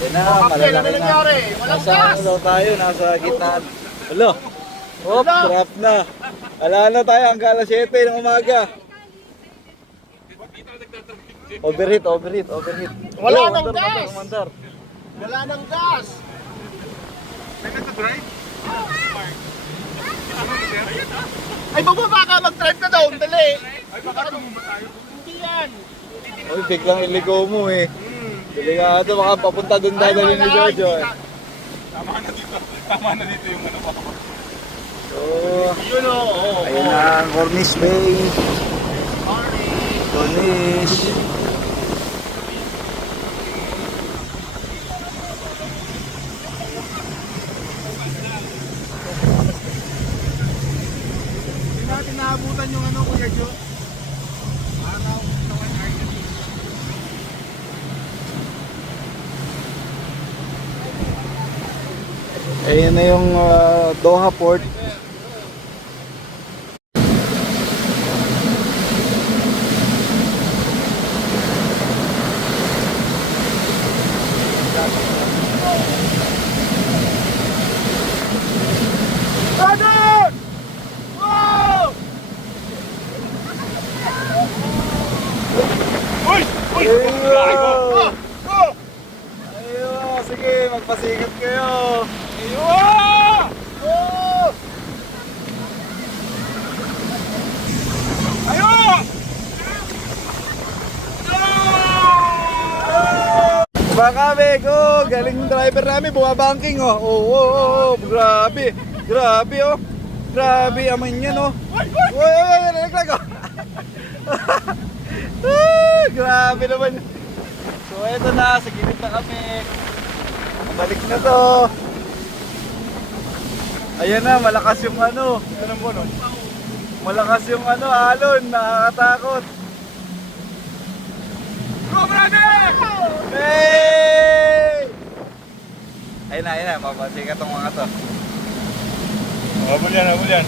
Ayun na, malalaki na. Walang Nasa gas! ano daw tayo, nasa gitnaan. Alo, hop, trap na. Ala na tayo hanggang alas 7 ng umaga. Overheat. Wala Yo, nang mandar, gas! mandar. Wala nang gas! May nagka-drive? Ay, bababa ka! Mag-drive ka daw! Dali! Ay, baka tumumba tayo. Hindi yan! Uy, biglang iliko mo eh. Delikado, baka papunta dun dadalhin ni Jojo eh. Tama na dito yung ano pa. So, Yun o! ayun na ang Cornish Bay. Cornish. Hindi natin naabutan yung ano, Kuya Jo. Araw, tawan, Argentine. Ayun na yung Doha Port. Brother! Wow! Uy! Uy! Ayun! Oh! Ayun! Sige, magpasikat kayo! Ayun! Oh! Ayun! Baka go! Galing driver namin, bumabanking oh! Grabe! Grabe oh! Grabe, aman yan oh! Uy! Nalaglag oh! Grabe naman! So eto na, sa gilid na kami. Balik na to. Ayan na, malakas yung ano. Alam mo, no? Malakas yung ano, alon. Nakakatakot. Go, brother! Hey! Ayun na, papasikat tong mga to. Habol yan, habol yan.